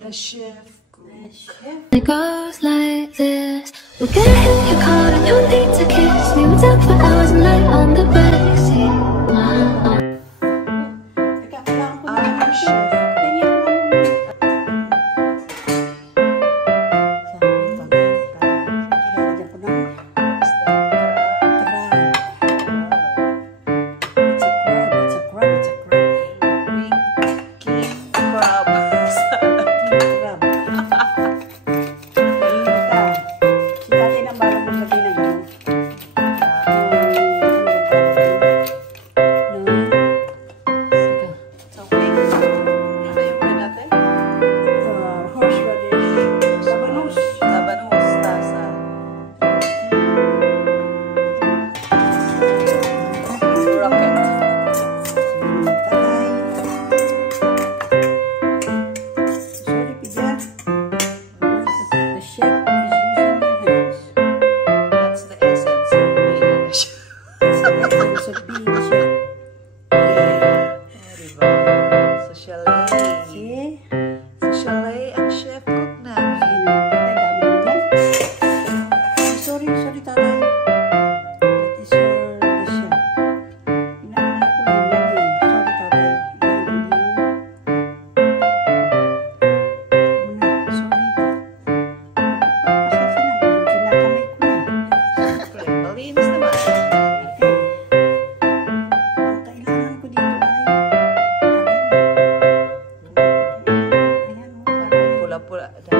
The chef cook. It goes like this. We get in your car and you need to kiss me. We talk for hours and night on the backseat. Chef. Socially ang chef cook namin. Sorry tatay. That is your the chef. Inaalala ko lang yan eh. Sorry tatay. Sorry. Pasensya na. Kinakamay ko na eh. Malinis naman. Okay. Ang kailangan ko dito ay Pula-pula.